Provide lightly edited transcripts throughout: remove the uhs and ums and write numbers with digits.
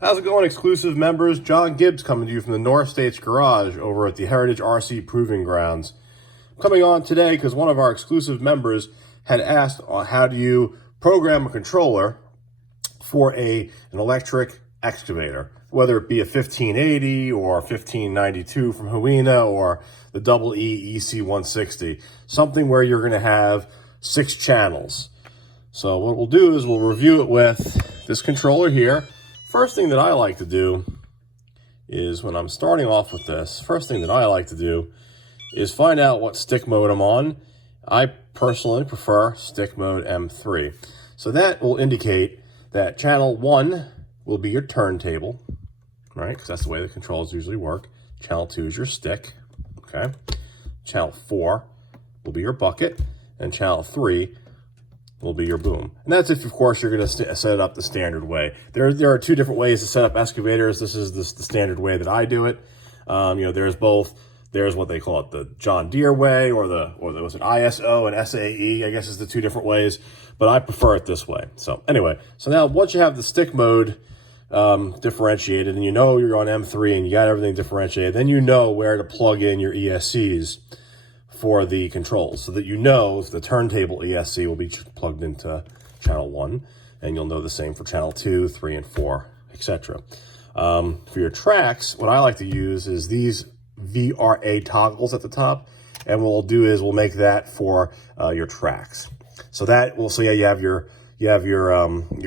How's it going, exclusive members? John Gibbs coming to you from the North States Garage over at the Heritage RC Proving Grounds. I'm coming on today because one of our exclusive members had asked how do you program a controller for an electric excavator, whether it be a 1580 or 1592 from Huina or the Double E EC160, something where you're going to have 6 channels. So what we'll do is we'll review it with this controller here. First thing that I like to do is when I'm starting off with this, first thing that I like to do is find out what stick mode I'm on. I personally prefer stick mode M3. So that will indicate that channel 1 will be your turntable, right? Because that's the way the controls usually work. Channel 2 is your stick, okay? Channel 4 will be your bucket, and channel 3 will be your boom. And that's if, of course, you're going to set it up the standard way. There are 2 different ways to set up excavators. This is the standard way that I do it. There's what they call it, the John Deere way, or there was an ISO and SAE, I guess is the 2 different ways, but I prefer it this way. So anyway, so now once you have the stick mode differentiated, and you know you're on M3 and you got everything differentiated, then you know where to plug in your ESCs for the controls, so that you know if the turntable ESC will be plugged into channel 1, and you'll know the same for channel 2, 3, and 4, etc. For your tracks, what I like to use is these VRA toggles at the top, and what we'll do is we'll make that for your tracks. So that will you have your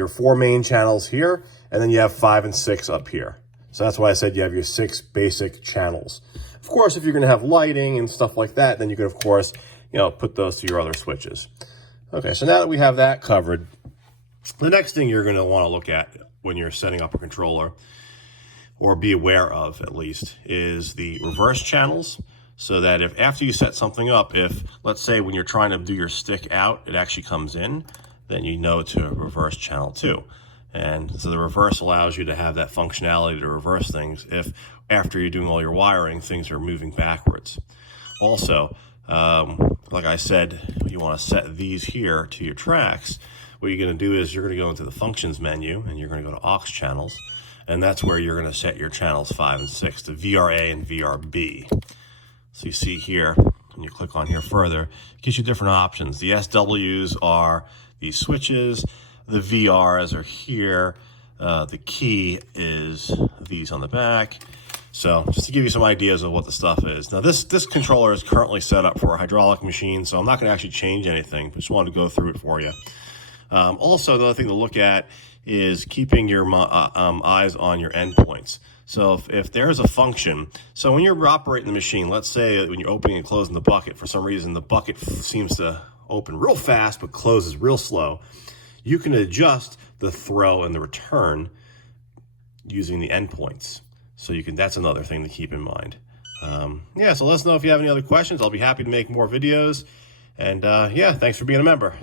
4 main channels here, and then you have 5 and 6 up here. So that's why I said you have your 6 basic channels. Of course, if you're going to have lighting and stuff like that, then you could, of course, put those to your other switches. Okay, so now that we have that covered, the next thing you're going to want to look at when you're setting up a controller, or be aware of at least, is the reverse channels. So that if after you set something up, if let's say when you're trying to do your stick out, it actually comes in, then you know to reverse channel 2. And so the reverse allows you to have that functionality to reverse things if after you're doing all your wiring, things are moving backwards. Also, like I said, you want to set these here to your tracks. What you're going to do is you're going to go into the functions menu and you're going to go to aux channels. And that's where you're going to set your channels 5 and 6 to VRA and VRB. So you see here, when you click on here further, it gives you different options. The SWs are these switches. The VRs are here. The key is these on the back. So just to give you some ideas of what the stuff is. Now this controller is currently set up for a hydraulic machine, so I'm not going to actually change anything, but just wanted to go through it for you. Also, the other thing to look at is keeping your eyes on your endpoints. So if there's a function, so when you're operating the machine, let's say when you're opening and closing the bucket, for some reason the bucket seems to open real fast but closes real slow, you can adjust the throw and the return using the endpoints. So that's another thing to keep in mind. So let us know if you have any other questions. I'll be happy to make more videos. And yeah, thanks for being a member.